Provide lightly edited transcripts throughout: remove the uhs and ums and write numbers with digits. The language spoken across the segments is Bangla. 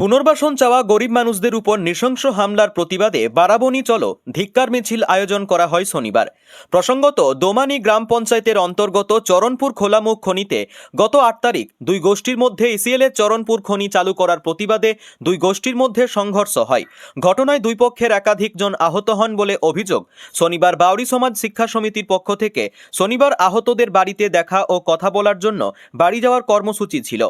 পুনর্বাসন চাওয়া গরিব মানুষদের উপর নৃশংস হামলার প্রতিবাদে বারাবণী চলো ধিক্কার মিছিল আয়োজন করা হয় শনিবার। প্রসঙ্গত, দোমানী গ্রাম পঞ্চায়েতের অন্তর্গত চরণপুর খোলামুখ খনিতে গত ৮ তারিখ দুই গোষ্ঠীর মধ্যে ইসিএলের চরণপুর খনি চালু করার প্রতিবাদে দুই গোষ্ঠীর মধ্যে সংঘর্ষ হয়। ঘটনায় দুই পক্ষের একাধিক জন আহত হন বলে অভিযোগ। শনিবার বাউরি সমাজ শিক্ষা সমিতির পক্ষ থেকে শনিবার আহতদের বাড়িতে দেখা ও কথা বলার জন্য বাড়ি যাওয়ার কর্মসূচি ছিল।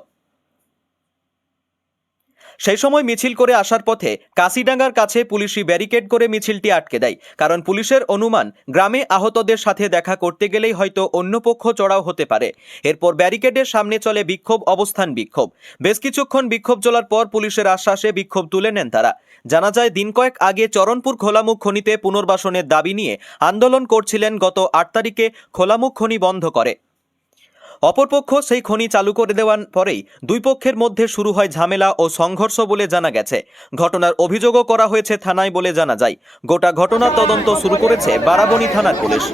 সেই সময় মিছিল করে আসার পথে কাশিডাঙ্গার কাছে পুলিশি ব্যারিকেড করে মিছিলটি আটকে দেয়। কারণ পুলিশের অনুমান, গ্রামে আহতদের সাথে দেখা করতে গেলেই হয়তো অন্য পক্ষ চড়াও হতে পারে। এরপর ব্যারিকেডের সামনে চলে বিক্ষোভ। বেশ কিছুক্ষণ বিক্ষোভ চলার পর পুলিশের আশ্বাসে বিক্ষোভ তুলে নেন তারা। জানা যায়, দিন কয়েক আগে চরণপুর খোলামুখ খনিতে পুনর্বাসনের দাবি নিয়ে আন্দোলন করছিলেন। গত ৮ তারিখে খোলামুখ খনি বন্ধ করে অপরপক্ষ সেই খনি চালু করে দেওয়ার পরেই দুই পক্ষের মধ্যে শুরু হয় ঝামেলা ও সংঘর্ষ বলে জানা গেছে। ঘটনার অভিযোগও করা হয়েছে থানায় বলে জানা যায়। গোটা ঘটনার তদন্ত শুরু করেছে বারাবণী থানার পুলিশ।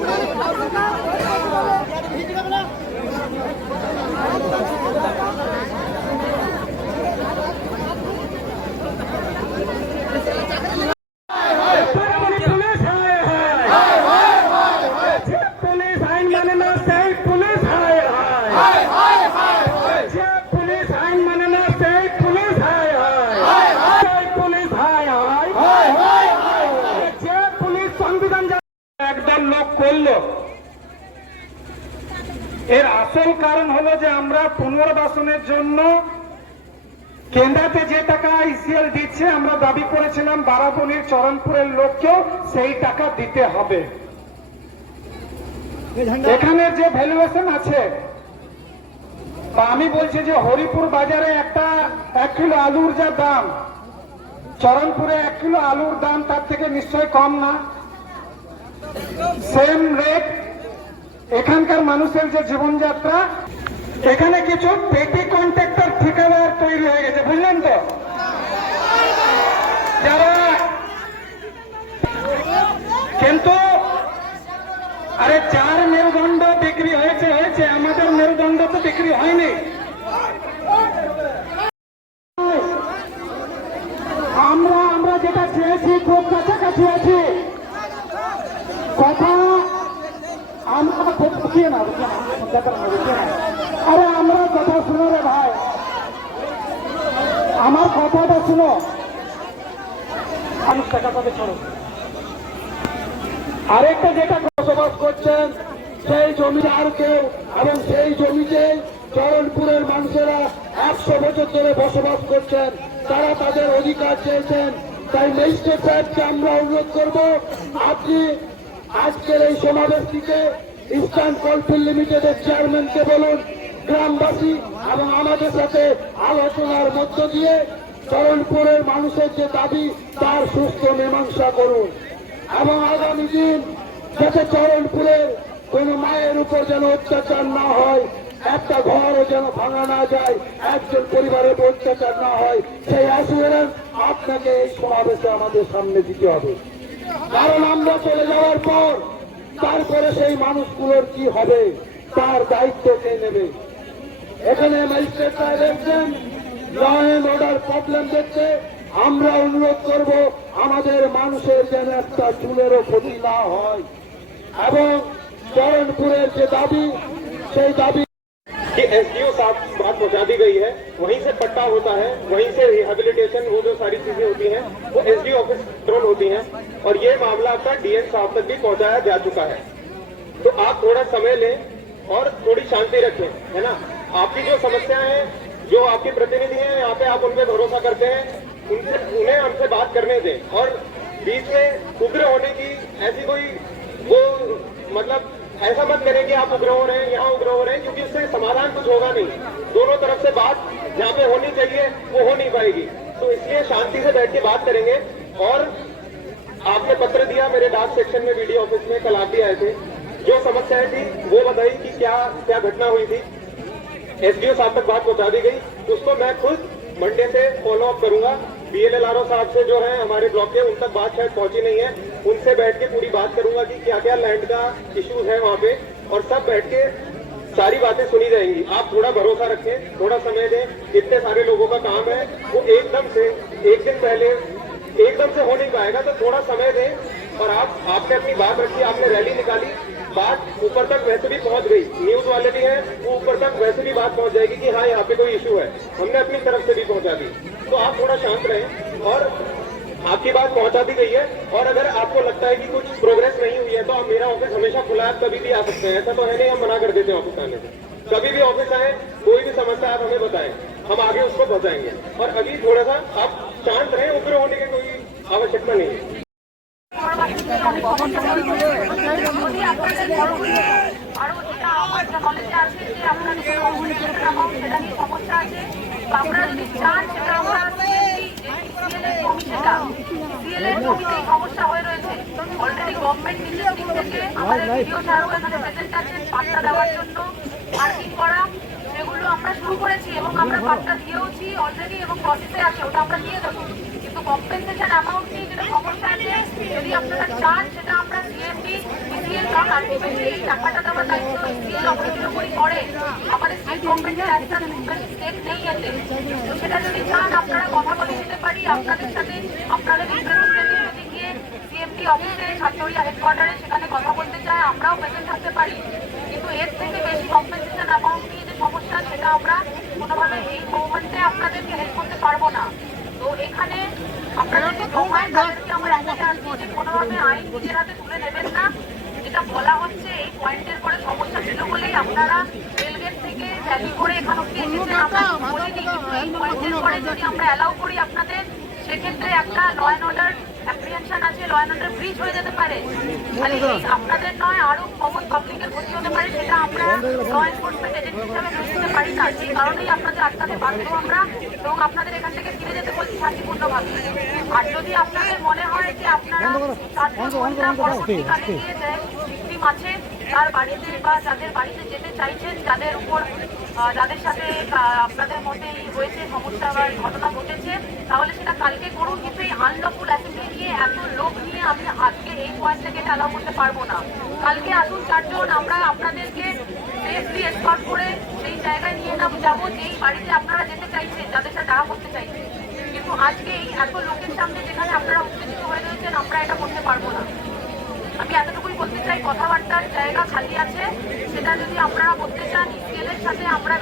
এর আসল কারণ হলো যে আমরা পুনর্বাসনের জন্য কেন্দ্রতে যে টাকা ইসিএল দিচ্ছে, আমরা দাবি করেছিলাম বারাবণীর চরণপুরের লোককেও সেই টাকা দিতে হবে। এখানে যে ভ্যালুয়েশন আছে, আমি বলছি যে হরিপুর বাজারে একটা 1 কিলো আলুর যা দাম, চরণপুরে 1 কিলো আলুর দাম তার থেকে নিশ্চয় কম না। সেম রেট এখানকার মানুষের যে জীবনযাত্রা, এখানে কিছু পেটি কন্ট্রাক্টর ঠিকাদার তৈরি হয়ে গেছে, বুঝলেন তো? যারা কিন্তু আরে যার মেরুদণ্ড বিক্রি হয়েছে, আমাদের মেরুদণ্ড তো বিক্রি হয়নি। আমরা যেটা চেয়েছি খুব কাছাকাছি আছি। কথা আমরা আরে আমরা কথা শুনো রে ভাই, আমার কথাটা শুনো। মানুষ টাকা পাবে ছাড়ো। আরেকটা যেটা বসবাস করছেন সেই জমিদারকে, এবং সেই জমিতে চরণপুরের মানুষেরা 100 বছর ধরে বসবাস করছেন, তারা তাদের অধিকার চেয়েছেন। তাই ম্যাজিস্ট্রেট সাহেবকে আমরা অনুরোধ করব, আপনি আজকের এই সমাবেশটিকে ইস্টার্ন কোলফিল্ড লিমিটেডের চেয়ারম্যানকে বলুন, গ্রামবাসী এবং আমাদের সাথে আলোচনার মধ্য দিয়ে চরণপুরের মানুষের যে দাবি তার সুস্থ মীমাংসা করুন, এবং আগামী দিন যাতে চরণপুরের কোন মায়ের উপর যেন অত্যাচার না হয়, একটা ঘরও যেন ভাঙা না যায়, একজন পরিবারের অত্যাচার না হয়, সেই অ্যাসুরেন্স আপনাকে এই সমাবেশে আমাদের সামনে দিতে হবে। কারণ আমরা চলে যাওয়ার পর তারপরে সেই মানুষগুলোর কি হবে তার দায়িত্ব কে নেবে? এখানে ম্যাজিস্ট্রেটরা এসেছেন ল অ্যান্ড অর্ডার প্রবলেম দেখতে। আমরা অনুরোধ করব আমাদের মানুষের যেন একটা চুলেরও ক্ষতি না হয়, এবং চরণপুরের যে দাবি সেই দাবি एसडीओ साहब बात पहुंचा दी गई है, वहीं से पट्टा होता है, वहीं से रिहेबिलिटेशन, वो जो सारी चीजें होती हैं वो एसडीओ ऑफिस कंट्रोल होती हैं, और ये मामला आपका डीएम साहब तक भी पहुंचाया जा चुका है। तो आप थोड़ा समय लें और थोड़ी शांति रखें, है ना। आपकी जो समस्याएं हैं, जो आपके प्रतिनिधि हैं यहाँ पे, आप उन पर भरोसा करते हैं, उन्हें हमसे बात करने दें, और बीच में उग्र होने की ऐसी कोई वो मतलब ऐसा मत करें कि आप उग्र हो रहे हैं, यहाँ उग्र हो रहे हैं, क्योंकि उससे समाधान कुछ होगा नहीं। दोनों तरफ से बात जहाँ पे होनी चाहिए वो हो नहीं पाएगी। तो इसलिए शांति से बैठ के बात करेंगे। और आपने पत्र दिया मेरे डाक सेक्शन में, वीडियो ऑफिस में, कल आप भी आए थे, जो समस्याएं थी वो बताई कि क्या क्या घटना हुई थी। एसडीओ साहब तक बात पहुंचा दी गई, उसको मैं खुद मंडे से फॉलो अप करूंगा। बीएलएलआरओ साहब से जो है हमारे ब्लॉक के, उन तक बात शायद पहुंची नहीं है, उनसे बैठ के पूरी बात करूंगा कि क्या क्या लैंड का इश्यूज है वहां पे, और सब बैठ के सारी बातें सुनी जाएंगी। आप थोड़ा भरोसा रखें, थोड़ा समय दें। इतने सारे लोगों का काम है, वो एकदम से एक दिन पहले एकदम से हो नहीं पाएगा, तो थोड़ा समय दें। और आपने अपनी बात रखी, आपने रैली निकाली, बात ऊपर तक वैसे भी पहुंच गई, न्यूज वाले भी हैं, वो ऊपर तक वैसे भी बात पहुंच जाएगी कि हाँ यहाँ पे कोई इशू है, हमने अपनी तरफ से भी पहुंचा दी। तो आप थोड़ा शांत रहें, और आपकी बात पहुंचा दी गई है। और अगर आपको लगता है कि कुछ प्रोग्रेस नहीं हुई है, तो आप, मेरा ऑफिस हमेशा खुला है, कभी भी आ सकते हैं। ऐसा तो है नहीं हम मना कर देते हैं ऑफिस आने से। कभी भी ऑफिस आए, कोई भी समस्या आप हमें बताएं, हम आगे उसको बताएंगे। और अभी थोड़ा सा आप शांत रहें, उग्र होने की कोई आवश्यकता नहीं है। আরো এটা আমার নলেজে আছে যে আপনাদের সেটা নিয়ে সমস্যা আছে। তো আপনারা যদি চান সেটা আমরা সিএলএর কমিটি সমস্যা হয়ে রয়েছে। অলরেডি গভর্নমেন্ট নিজের দিক থেকে আমাদের ভিডিও ছাড়াও এখানে প্রেজেন্ট আছেন পাট্টা দেওয়ার জন্য, মার্কিং করা, সেগুলো আমরা শুরু করেছি এবং আমরা পাট্টা দিয়েওছি অলরেডি এবং প্রসেসে আছে, ওটা আমরা দিয়ে দেবো। কিন্তু কম্পেনসেশন অ্যামাউন্ট নিয়ে যেটা সমস্যা আছে, যদি আপনারা চান সেটা আমরা সিএমডি বিসিএল কারণ আলটিমেটলি এই টাকাটা দেওয়ার দায়িত্ব সিএল অফিসের উপরই পড়ে। আমাদের স্টেট গভর্নমেন্টের একটা স্টেট নেই এতে। তো সেটা যদি চান আপনারা কথা বলে দিতে পারি আপনাদের সাথে, আপনাদের রিপ্রেজেন্টেটিভ যদি গিয়ে সিএমডি অফিসে সাতচড়িয়া হেডকোয়ার্টারে সেখানে কথা বলতে চায়, আমরাও প্রেজেন্ট থাকতে পারি। কিন্তু এর থেকে বেশি কম্পেনসেশন অ্যামাউন্ট নিয়ে যে সমস্যা, সেটা আমরা কোনোভাবে এই মুভমেন্টে আপনাদেরকে হেল্প করতে পারবো না। তো এখানে আপনারা যদি সময় তাদেরকে আমরা একটা আসছি যে কোনোভাবে আইন নিজের হাতে তুলে নেবেন না, যেটা বলা হচ্ছে এই পয়েন্টের পরে সমস্যা ছিল বলেই আপনারা রেলগেট থেকে র্যালি করে এখানে অব্দি এসেছেন। আমরা বলিনি, কিন্তু এই পয়েন্টের পরে যদি আমরা অ্যালাউ করি আপনাদের, সেক্ষেত্রে একটা ল অ্যান্ড অর্ডার অ্যাপ্রিহেনশন আছে, ল অ্যান্ড অর্ডার ব্রিজ হয়ে যেতে পারে। খালি আপনাদের নয়, আরো কমন পাবলিকের ক্ষতি হতে পারে, সেটা আমরা ল এনফোর্সমেন্ট এজেন্সি হিসাবে মেনে নিতে পারি না। সেই কারণেই আপনাদের আটকাতে বাধ্য আমরা এবং আপনাদের এখান থেকে ফিরে যেতে বলছি শান্তিপূর্ণভাবে। আর যদি আপনাদের মনে হয় যে আপনারা পরবর্তীকালে গিয়ে যে ভিকটিম আছে তার বাড়িতে বা যাদের বাড়িতে যেতে চাইছেন, যাদের উপর যাদের সাথে আপনাদের মধ্যে হয়েছে সমস্যা বা ঘটনা ঘটেছে, তাহলে সেটা কালকে করুন। কিন্তু এই আনলফুল অ্যাসেম্বলি নিয়ে এত লোক নিয়ে আমি আজকে এই পয়েন্ট থেকে এটা অ্যালাউ করতে পারবো না। কালকে আসুন চারজন, আমরা আপনাদেরকে সেফলি এসকর্ট করে সেই জায়গায় নিয়ে যাবো যেই বাড়িতে আপনারা যেতে চাইছেন, যাদের সাথে দেখা করতে চাইছেন। কিন্তু আজকে এই এত লোকের সামনে যেখানে আপনারা উত্তেজিত হয়ে রয়েছেন, আমরা এটা করতে পারবো না। আমি এতটুকুই বলতে চাই, কথাবার্তার জায়গা খালি আছে, সেটা যদি আপনারা করতে চান, স্কেলের সাথে আমরা